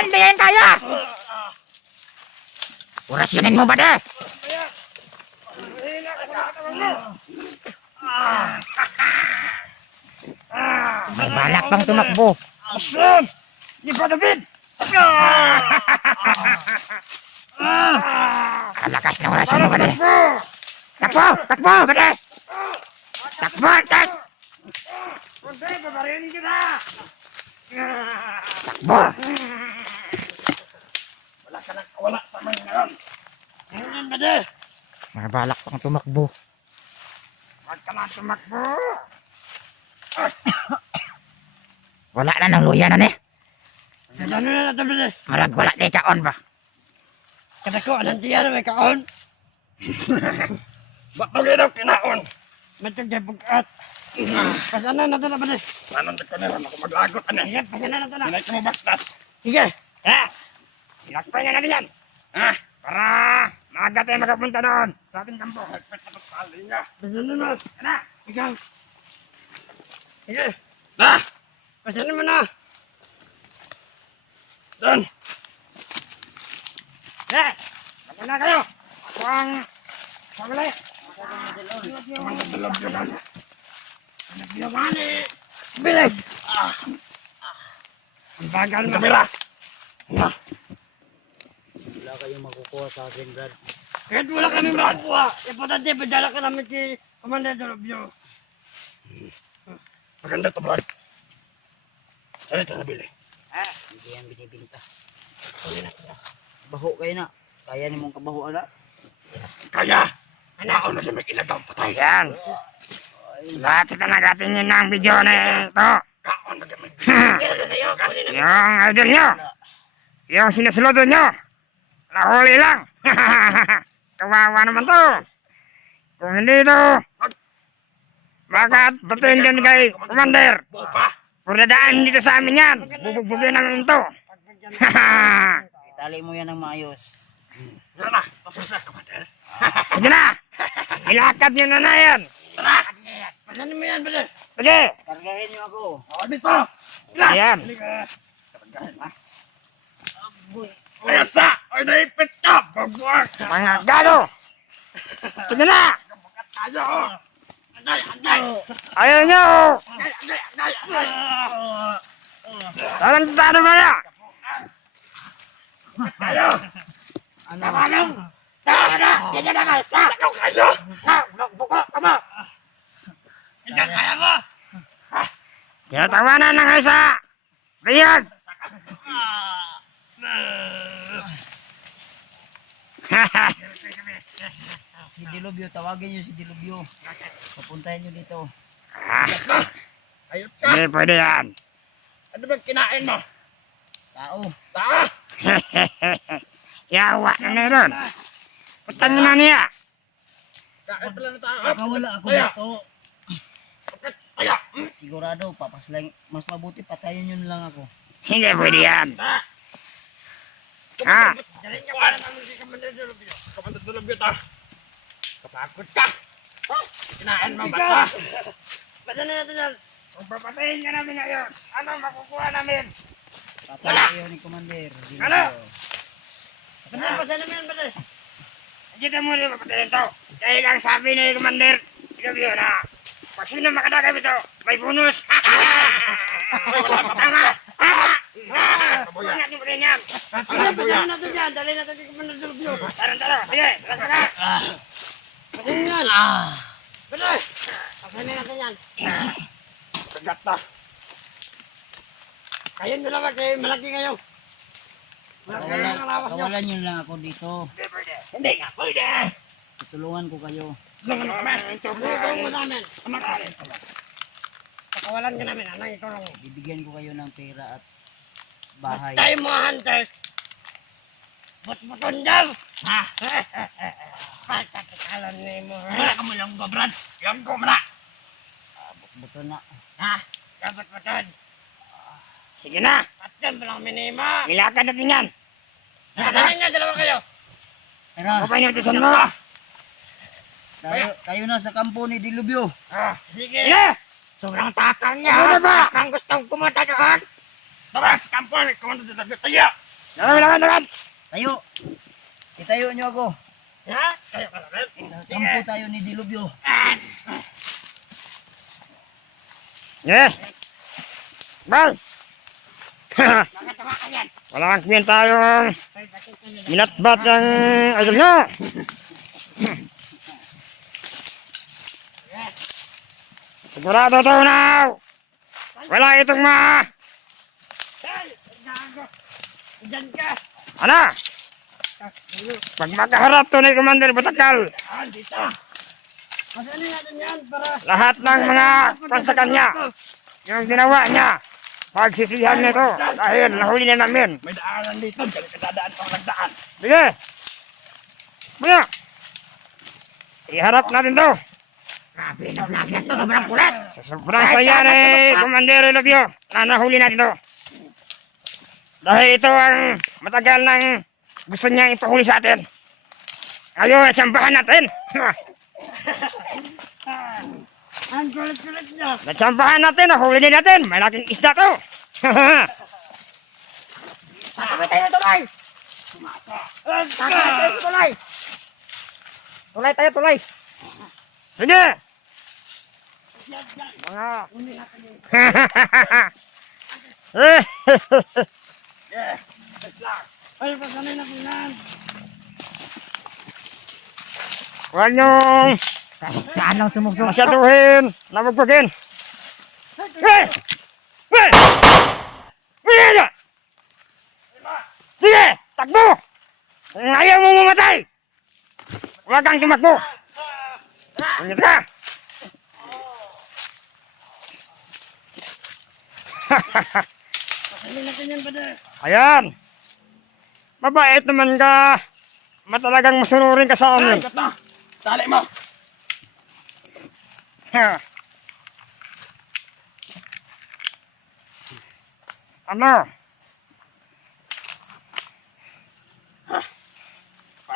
yan, di yan kaya. Orasyonin mo ba de? May balak pang tumakbo. Asan? Di ba David? Kalakas na orasyon mo ba de? Takbo! Takbo ba de? Takbo! Takbo! Hindi, babarilin kita! Takbo! Wala ka nang kawala sa mga ngayon. Ngayon ba de? May balak pang tumakbo. Huwag ka na tumakbo. Wala na ng luya na ne. Ano na natin ba de? Malag wala di kaon ba? Kada ko, anong diyan na may kaon? Bakit daw kinaon? Medyo kay bukat. Pasanan na ito na ba de? Paano na ko na ako maglagot ano? Sige, pasanan na ito na. Hinay ko mo baktas. Sige. Ha? Hinakpay na natin yan. Ha? Para maaga tayo makapunta doon. Sa ating kampo. Hagpit na pagpali niya. Pasanan na. Ano? Ikaw. Sige. Ha? Pasanan mo na. Doon. Ha? Pagka na kayo. Ako ang pamali. Kumandadalab yun. Nagbiyabani! Bilig! Ang bagal mo! Kamila! Wala kayong makukuha sa akin, Brad. Kahit wala kami makakuha, importante, padala ka namin si Commander Dolobio. Maganda to, Brad. Saan ito nabili? Hindi yan binibinta. Baho kayo na. Kaya ni mong kabaho, ala? Kaya! Ano na may ilagaw patay? Yan. Lahat kita nagatingin ng video na ito. Kaon na may Yung idol nyo. Yung sinusunod nyo. Nahuli lang. Kawawa naman to. Kung hindi to, bakit batiin din kay Commander? Purdadaan dito sa amin yan. Bubugbugin namin ito. Itali mo yan ng maayos. Yan na, tapos na, Commander. Sige na. Ilakad nyo na yan. Pasanin mo yan, Bale. Sige. Kargahin niyo ako. O, dito. Ayan. Ayasa! Ay, naipit ka! Bagwag! Mga gago. Sige na. Bagat tayo! Anday! Anday! Ayaw nyo. Anday! Anday! Anday! Tarantado ba na? Tayo! Ano? Tamanong! Tayo na! Ganyan na nga! Sa! Ikaw kayo! Ha! Buko! Kama! Hindi kaya mo! Tinatawanan ng isa. Biyag. Si Dilubyo, tawagin niyo si Dilubyo. Papuntahin niyo dito. Ayot ka! Hindi pwede yan. Ano bang kinain mo? Tao. Ta! Yawa na na ron. Putang na niya. Kain pala na tayo! Nakawala ako Kaya! dito. Kaya! Sigurado, papaslang. Mas mabuti patayin niyo lang ako. Hindi pwede yan. Ta! Ha? Galing ka para namin si Commander Dolobio. Commander Dolobio ta! Kapagod ka! Ha? Kinain mo ba ta? Basta na natin yan! Kung papatayin ka namin ngayon, ano makukuha namin? Patay kayo ni Commander. Dilubyo. Ano? Basta namin yan, basta! Hindi ka muna papatayin to. Dahil ang sabi ni Commander Dolobio na pag sino makadagay ito, may bonus! Wala pa tama! Huwag natin pa rin yan! Pagkain natin yan! Dali natin kay Commander Dolobio! Tara! Sige! Tara! Pagkain yan! Basta! Pagkain natin yan! Kagat na! Kayo nyo naman kayo malaki kayo! Malaki kayo ang lawas nyo! Kawalan niyo lang ako dito. Hindi pwede! Hindi nga pwede! Tutulungan ko kayo. Tulungan namin! Tulungan mo namin! Amakain! Pakawalan ka namin! Anong itulong? Bibigyan ko kayo ng pera at bahay. Tayo mga hunters! Bot-boton daw! Ha? Pagkakikalan ni mo! Wala ka mo lang ko, Brad! Yung ko mo na! Buto na. Ha? Bot-boton! Sige na! Patyan mo lang minima! Ilakad natin yan. Nakatanin niya, dalawa kayo! Tara, Kapay niyo tusan mo. tayo na sa kampo ni Dilubyo. Sige! Sige. Sobrang takang niya! Ano ba? Ang gustong pumunta doon! Tara, sa kampo! Kumanda sa tabi! Tayo! Lakan! Tayo! Itayo nyo ako. Ha? Kayo ka naman. Sa kampo tayo ni Dilubyo. Yeah. Bang! Wala kang kiyan tayong minatbat ng idol nyo. Sigurado to now. Wala itong Diyan ka. Ano? Pag makaharap to ni Commander Batakal, Dito. Pasanin natin yan para... lahat ng mga pansakan niya, yung ginawa niya, pagsisihan nito dahil nahuli na namin. May daanan dito. Diyan ka dadaan pang nagdaan. Sige! Buya! Iharap natin to. Grabe na vlogger to. Sobrang kulat. Sa sobrang saya ni Commander Elogio na nahuli natin to. Dahil ito ang matagal nang gusto niya ipahuli sa atin. Ngayon, sambahan natin. Ang kulit-kulit niya. Natsambahan natin, nahuli din natin. Malaking isda to. Sakabay tayo tulay. Sakabay tayo sa tulay. Tulay tayo, tulay. Sige! Mga... Ay, pasanay na po yan. Huwag niyong Saan lang sumusunod? masyaduhin na magpagin. Hey! Hey! Hey! Sige! Takbo! Kung ayaw mo mamatay, huwag kang tumakbo. Tingin ka! Pasanay natin yan, brother. Ayan! Mabait naman ka. Matalagang masunurin ka sa amin. Ito. Tali mo. Ha. Ano?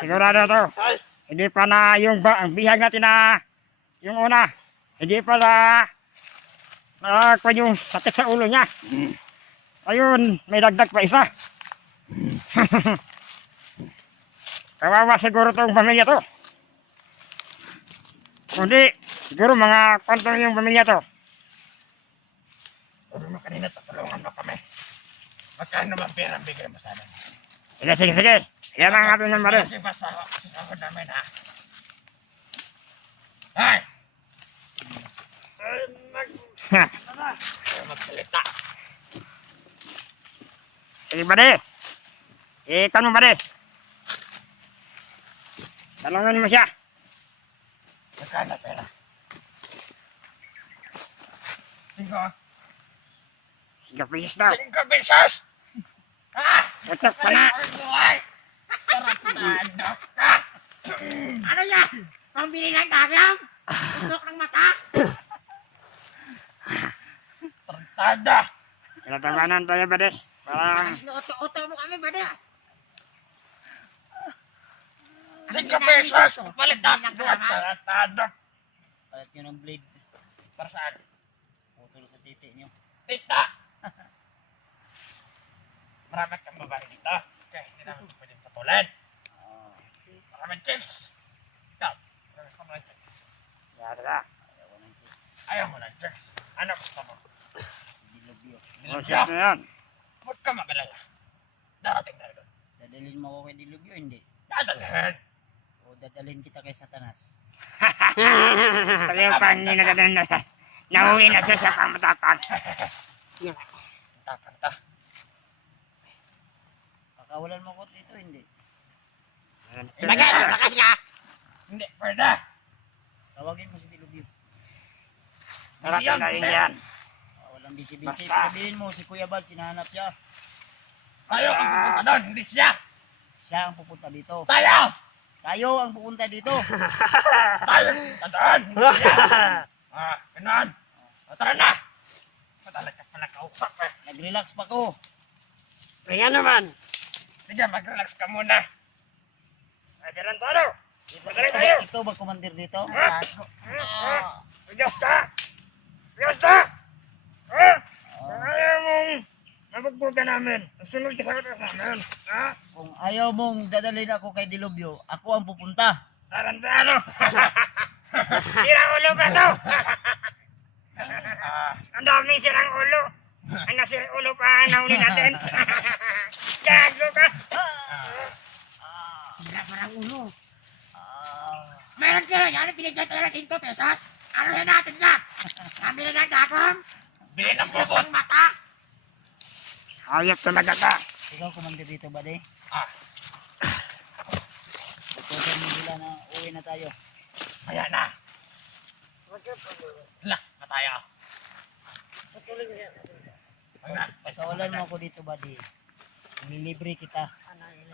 Sigurado to. Ay. Hindi pa na yung ang bihag natin na yung una. Hindi pa na yung sakit sa ulo niya. Ayun, may dagdag pa isa. Kawawa siguro tong pamilya to. Kundi, siguro mga kwantong yung pamilya to. Sabi mo kanina, tutulungan mo kami. Magkano ba pera ang bigay mo sa amin? Sige. Yan ang ating numero. Sige ba sa sahod namin, ha? Ay! Ay, magsalita. Sige ba de? Ikan mo ba de? Talungan mo siya. Magkano pera? 5 5 daw. 5 pesos! Ha? Tutok ka na. Ay! Tarantado ka! Ano yan? Pambili ng taklam? Usok ng mata? Tarantado! Tinatawanan tayo ba de? Parang Oto mo kami ba na? 5 pesos! Palit natin doon! Tarantado! Palit nyo ng blade. Para saan? Putol sa titi nyo. Tita! Marami kang babae dito. Kaya hindi namin pwedeng patulan. Maraming chicks. Ikaw, marami kang mga chicks. Yara ka. Ayaw ko ng chicks. Ayaw mo ng chicks. Ano gusto mo? Si Dilubyo. Bullshit na yan. Huwag ka magalala. Darating tayo doon. Dadalhin mo ako kay Dilubyo, hindi. Dadalhin. O dadalhin kita kay Satanas. Talagang pang hindi na nauwi na siya sa pangmatapang. Tapang ta. Kakawalan mo ko dito, hindi. Lakas ka! Hindi, pwede. Tawagin mo si Dilubyo. Tarating na rin yan. Walang bisi-bisi. Basta. Sabihin mo, si Kuya Bal, sinahanap siya. Tayo ang pupunta doon, hindi siya. Siya ang pupunta dito. Tayo! Tayo ang pupunta dito. Tayo ang pupunta doon, hindi siya. Ganun. Tara na. Madalag ka pala kausap eh. Nag-relax pa ko. Kaya naman. Sige, mag-relax ka muna. Pwede rin tayo. Pwede rin tayo. Ikaw ba commander dito? Bigas ka! Bigas ka! Ha? Kung ayaw mong Mabugbog ka namin. Sunod ka sa oras namin. Ha? Kung ayaw mong dadalhin ako kay Dilubyo, ako ang pupunta. Tarantado. Sirang ulo ka to. Ang daming sirang ulo. Ang nasirang ulo pa ang nahuli natin. Gago ka. Sira parang ulo. Meron ka na yan, pinigyan tayo ng 5 pesos. Ano yan natin na? Nabili ng dagong. Bilhin ang Ang bubon! mata. Hayop talaga ka. Ikaw kumandir dito, buddy. Ah, Tutugan mo nila na uwi na tayo. kaya na. Relax na tayo. Huwag na. Pasawalan mo ako dito, buddy. Ililibre kita.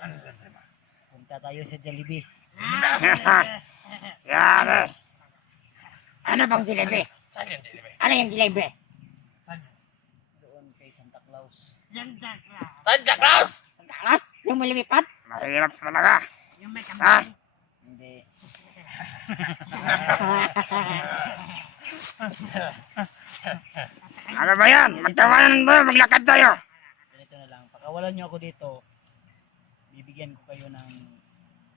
Ano sa tema? Punta tayo sa Jollibee. Yari. Ano bang jilebi? Saan yung delivery? Ano yung jilebi? Saan yun? Doon kay Santa Claus. Santa Claus! Ang talas? Yung malimipat? Mahirap talaga. Yung may Ha? Hindi. Ano ba yan? Magtawanan tayo, maglakad tayo. Ganito na lang. Pakawalan niyo ako dito. Bibigyan ko kayo ng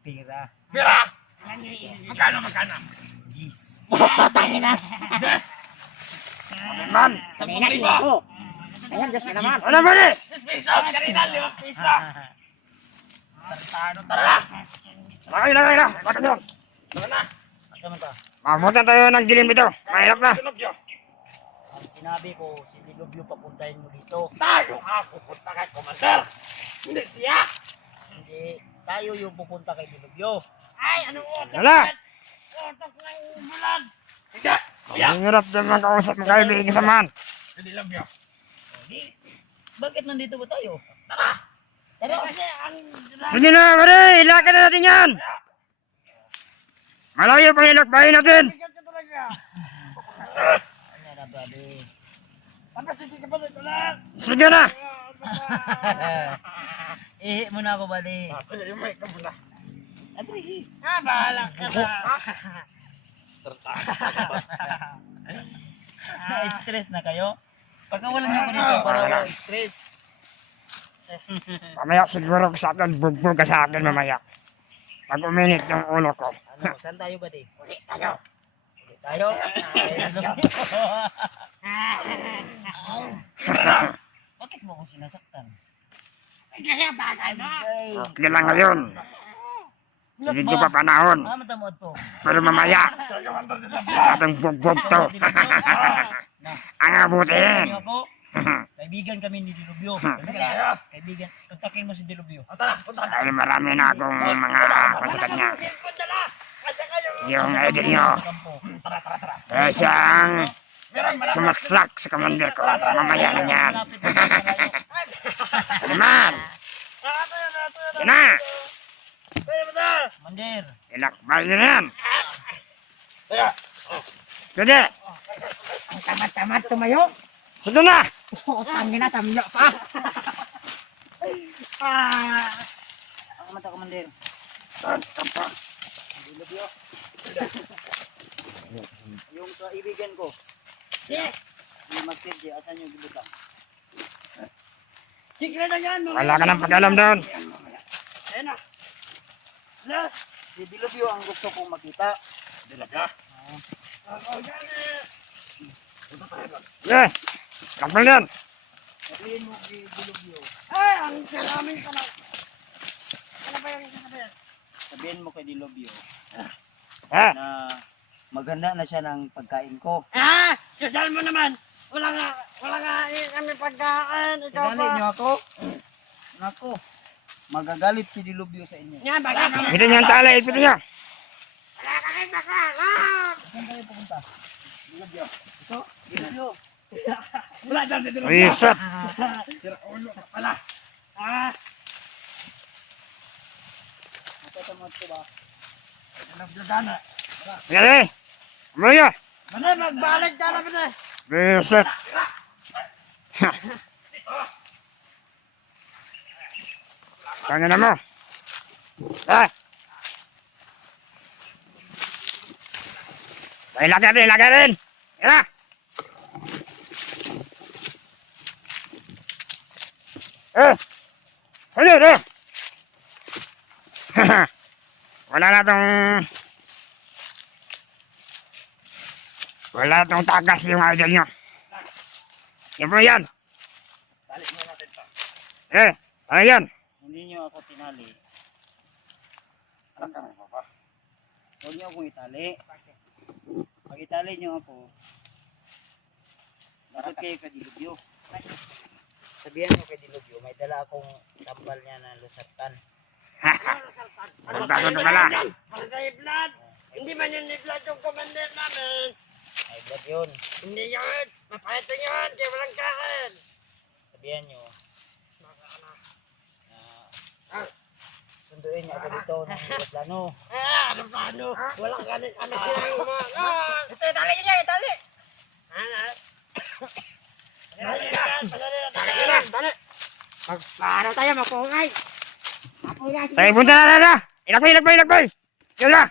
pera. Pira! Magkano? G's. Patay na. Man, Kanina 5. Ayan, Diyos na naman. ano ba ni? 6 pesos! Kanina 5 piso! Tarantado, tara na! Lagay na. Bakit yun? Tara na! Asa man ta? Mabutan tayo ng dilim dito. Mahirap na. Dilubyo! Ang sinabi ko, si Dilubyo papuntahin mo dito. Tayo nga pupunta kay Commander! Hindi siya! Hindi. Tayo yung pupunta kay Dilubyo. Ay, anong utak? Wala. Utak ng umulan. Hindi! Kuya! Mahirap naman kausap ng kaibigan kasamahan. Dilubyo! Bakit nandito ba tayo? Tara! Tara! Kasi ang Sige na, pare. Ilakad na natin yan. Malayo pang ilakbayin natin. ka talaga. Ano na, buddy? Tapos hindi ka pa lang. Sige na. Ihi mo na ako, buddy. Kuya, yung mic ka muna. Agri. Bahala ka na. Na-stress na kayo? Pagkawalan niyo ako dito para wala stress. Mamaya siguro sa akin, bugbog ka sa akin mamaya. Pag uminit yung ulo ko. Ano, saan tayo, buddy? Uli tayo. Ulit tayo? Bakit mo ako sinasaktan? Kasi ang bagay mo. Okay lang ngayon. Hindi ko pa panahon. Ah, matamod to. Pero mamaya, atong bugbog to. Na, Ang abutin. niyo ako? Kaibigan kami ni Dilubyo. Kaibigan. Kontakin mo si Dilubyo. Tara! Punta na! Dahil marami na akong mga kontak niya. Yung idol nyo. Sa kampo. Kaya siyang sumaksak sa commander ko. Mamaya na yan. Malapit na tayo malayo. Naman. Sina. Mandir. Ilakbay nyo na yan. Kaya! Sige. Ang tamad-tamad tumayo. Sige na. Tangin na, tamyo pa. Ako man to, Mandir. Dilubyo. Yung kaibigan ko. Si Master J, asan yung gibutang? Sige na yan. Wala ka ng pag-alam doon. Ayan na. Si Dilubyo ang gusto kong makita. Dilubyo! Sige. Kapal yan. Sabihin mo kay Dilubyo. Ay, ang salamin ka na. Ano ba yung sasabihin? Sabihin mo kay Dilubyo Eh. na maganda na siya ng pagkain ko. Social mo naman. Wala nga kami pagkaan. Ikaw Tinali pa. niyo ako? Nako. Magagalit si Dilubyo sa inyo. Yan, baka kami. Ito niyo ang tala. Ito niyo. Wala kami pagkaan. Saan tayo pupunta? Dilubyo. Ito? Dilubyo. Wala dyan si Dilubyo! Reset. Sira ulo ka pala! Matatamad ko ba? Dilubyo dana! Sige. Kumaya. Mane, magbalik ka na, mane. Reset. Tangin na mo. Eh. Ilagay rin. Yan na. Huli. Wala na tong... Wala tong tagas yung idol nyo. Yan po yan. Tali mo natin to. Ano yan? Hindi nyo ako tinali. Alam ka mo ba? Huwag nyo akong itali. Pag itali nyo ako, dapat kayo kadilubyo. Sabihan nyo kay Dilubyo, may dala akong tambal niya na lusatan. Ang bago na pala. Patay blood. Hindi man yun ni blood yung commander namin. Ay, blood yun. Hindi yun. Mapayat yun. Kaya walang kain. Sabihan nyo, sunduin niyo ako dito ng plano. Anong plano? Walang kanin kami silang umakan. Ito, itali niya, itali. Dali. Paano tayo mapungay? Apoy na siya. Tayo punta na. Inakboy. Yun na.